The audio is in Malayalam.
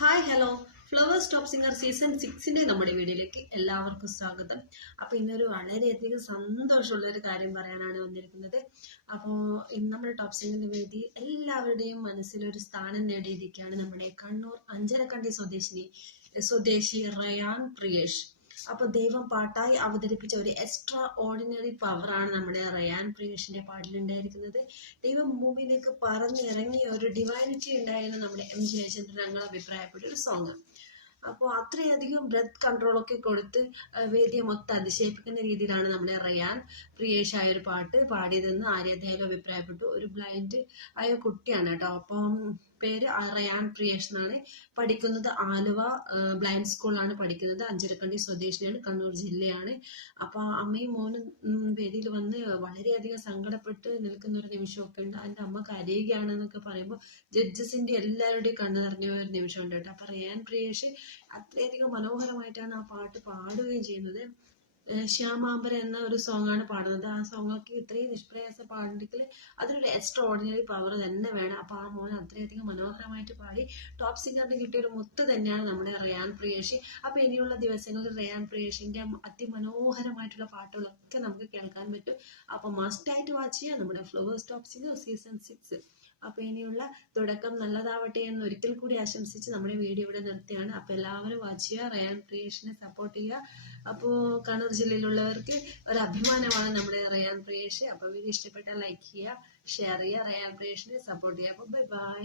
Hi hello flower stop singer season സിക്സിന്റെ നമ്മുടെ വീഡിയോയിലേക്ക് എല്ലാവർക്കും സ്വാഗതം. അപ്പൊ ഇന്നൊരു വളരെയധികം സന്തോഷമുള്ള ഒരു കാര്യം പറയാനാണ് വന്നിരിക്കുന്നത്. അപ്പോൾ ഇന്ന് നമ്മുടെ ടോപ്പ് സിംഗറിന് വേണ്ടി എല്ലാവരുടെയും മനസ്സിലൊരു സ്ഥാനം നേടിയിരിക്കുകയാണ് നമ്മുടെ കണ്ണൂർ അഞ്ചരക്കണ്ടി സ്വദേശിനി സ്വദേശി റയാൻ പ്രിയേഷ്. അപ്പൊ ദൈവം പാട്ടായി അവതരിപ്പിച്ച ഒരു എക്സ്ട്രാ ഓർഡിനറി പവറാണ് നമ്മുടെ റയാൻ പ്രിയേഷിന്റെ പാട്ടിലുണ്ടായിരിക്കുന്നത്. ദൈവം ഭൂമിയിലേക്ക് പറഞ്ഞിറങ്ങിയ ഒരു ഡിവൈനിറ്റി ഉണ്ടായിരുന്നു നമ്മുടെ എം ജയചന്ദ്രൻ ഞങ്ങൾ അഭിപ്രായപ്പെട്ട ഒരു സോങ് അപ്പോൾ അത്രയധികം ബ്രെത്ത് കൺട്രോളൊക്കെ കൊടുത്ത് വേദിയെ മൊത്തം അതിശയിപ്പിക്കുന്ന രീതിയിലാണ് നമ്മളെ റയാൻ പ്രിയേഷ് ആയ ഒരു പാട്ട് പാടിയതെന്ന് ആര്യാധ്യായാലും അഭിപ്രായപ്പെട്ടു. ഒരു ബ്ലൈൻഡ് ആയ കുട്ടിയാണ് കേട്ടോ. അപ്പം പേര് റയാൻ പ്രിയേഷ് എന്നാണ്. പഠിക്കുന്നത് ആലുവ ബ്ലൈൻഡ് സ്കൂളിലാണ് പഠിക്കുന്നത്. അഞ്ചരക്കണ്ടി സ്വദേശിനിയാണ് കണ്ണൂർ ജില്ലയാണ്. അപ്പോൾ അമ്മയും മോനും ഉം, വേദിയിൽ വന്ന് വളരെയധികം സങ്കടപ്പെട്ട് നിൽക്കുന്ന ഒരു നിമിഷമൊക്കെ ഉണ്ട്. എന്റെ അമ്മ കരയുകയാണ് എന്നൊക്കെ പറയുമ്പോൾ ജഡ്ജസിന്റെ എല്ലാവരുടെയും കണ്ണു നിറഞ്ഞ ഒരു നിമിഷമുണ്ട് കേട്ടോ. അപ്പൊ റിയാൻ പ്രിയേഷ് അത്രയധികം മനോഹരമായിട്ടാണ് ആ പാട്ട് പാടുകയും ചെയ്യുന്നത്. ശ്യാമാംബര എന്ന ഒരു സോങ് ആണ് പാടുന്നത്. ആ സോങ്ങൊക്കെ ഇത്രയും നിഷ്പ്രയാസം പാടണമെങ്കിൽ അതിനൊരു എക്സ്ട്രാ ഓർഡിനറി പവർ തന്നെ വേണം. അപ്പൊ ആ മോൻ അത്രയധികം മനോഹരമായിട്ട് പാടി. ടോപ്പ് സിംഗറിന് കിട്ടിയ ഒരു മുത്ത് തന്നെയാണ് നമ്മുടെ റയാൻ പ്രിയേഷി അപ്പൊ ഇനിയുള്ള ദിവസങ്ങളിൽ റയാൻ പ്രിയേഷിന്റെ അതിമനോഹരമായിട്ടുള്ള പാട്ടുകളൊക്കെ നമുക്ക് കേൾക്കാൻ പറ്റും. അപ്പൊ മസ്റ്റ് ആയിട്ട് വാച്ച് ചെയ്യാം നമ്മുടെ flowers top singer season six അപ്പൊ ഇനിയുള്ള തുടക്കം നല്ലതാവട്ടെ എന്ന് ഒരിക്കൽ കൂടി ആശംസിച്ച് നമ്മുടെ വീഡിയോ ഇവിടെ നിർത്തിയാണ്. അപ്പൊ എല്ലാവരും വാച്ച് ചെയ്യുക റയൽ ക്രിയേഷനെ സപ്പോർട്ട് ചെയ്യുക. അപ്പോൾ കണ്ണൂർ ജില്ലയിലുള്ളവർക്ക് ഒരു അഭിമാനമാണ് നമ്മുടെ റയൽ ക്രിയേഷൻ അപ്പൊ വീഡിയോ ഇഷ്ടപ്പെട്ടാൽ ലൈക്ക് ചെയ്യുക ഷെയർ ചെയ്യുക റയൽ ക്രിയേഷനെ സപ്പോർട്ട് ചെയ്യുക. അപ്പൊ ബൈ ബൈ